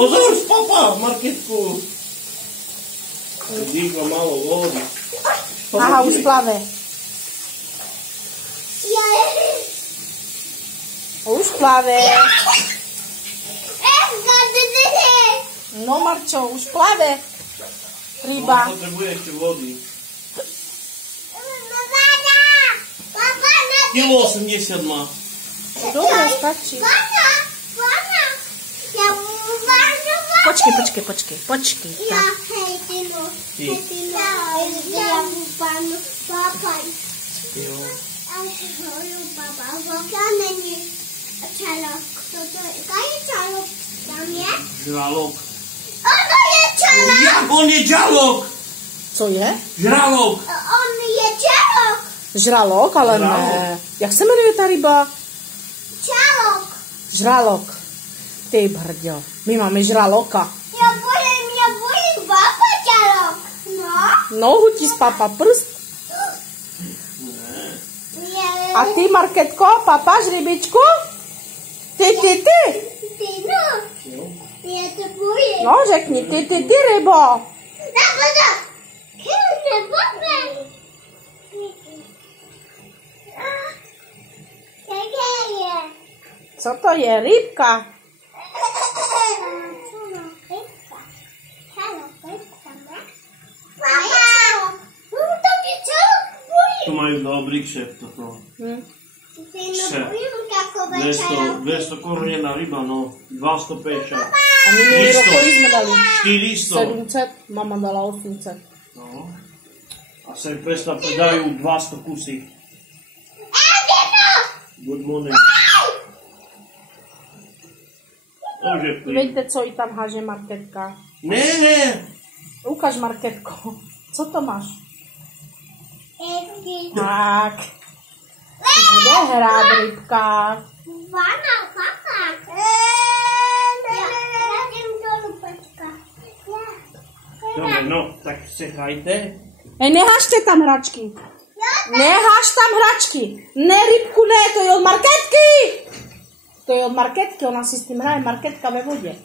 Pozor, papa, Marketku. Dýchla málo vody. Aha, už plave. Už plave. No, Marčo, už plave. Ryba. Potrebuje ešte vody. Kilo 80 má. Dobre, stačí. Počkej. Tak. Žralok. Jak on je žralok? Co je? Žralok. On je žralok. Žralok, ale ne. Jak se jmenuje ta ryba? Žralok. Ty brďo, my máme žraloka. Já bojím baba žralok. No. Nohu ti z papa prst. A ty, Marketko, papáš rybičku? Ty. Ty no. Já to bojím. No, řekni, ty, rybo. Co to je? Rybka. To majú dobrý kšeft toto. Kšeft. 200 korun jedna ryba, no. 250. A minulý rok kolik jsme dali? 400. 700, mama dala 800. No. A sem presta predajú 200 kusy. Good morning. Víte, co i tam háže Marketka? Ne. Ukaž, Marketko. Co to máš? Tak. Bude hrát rybka. Dobre, no, tak čekajte. Nehážte tam hračky. Neháš tam hračky. Ne, rybku, ne, to je od Marketky. To je od Marketky, ona si s tím hraje, Marketka ve vodě.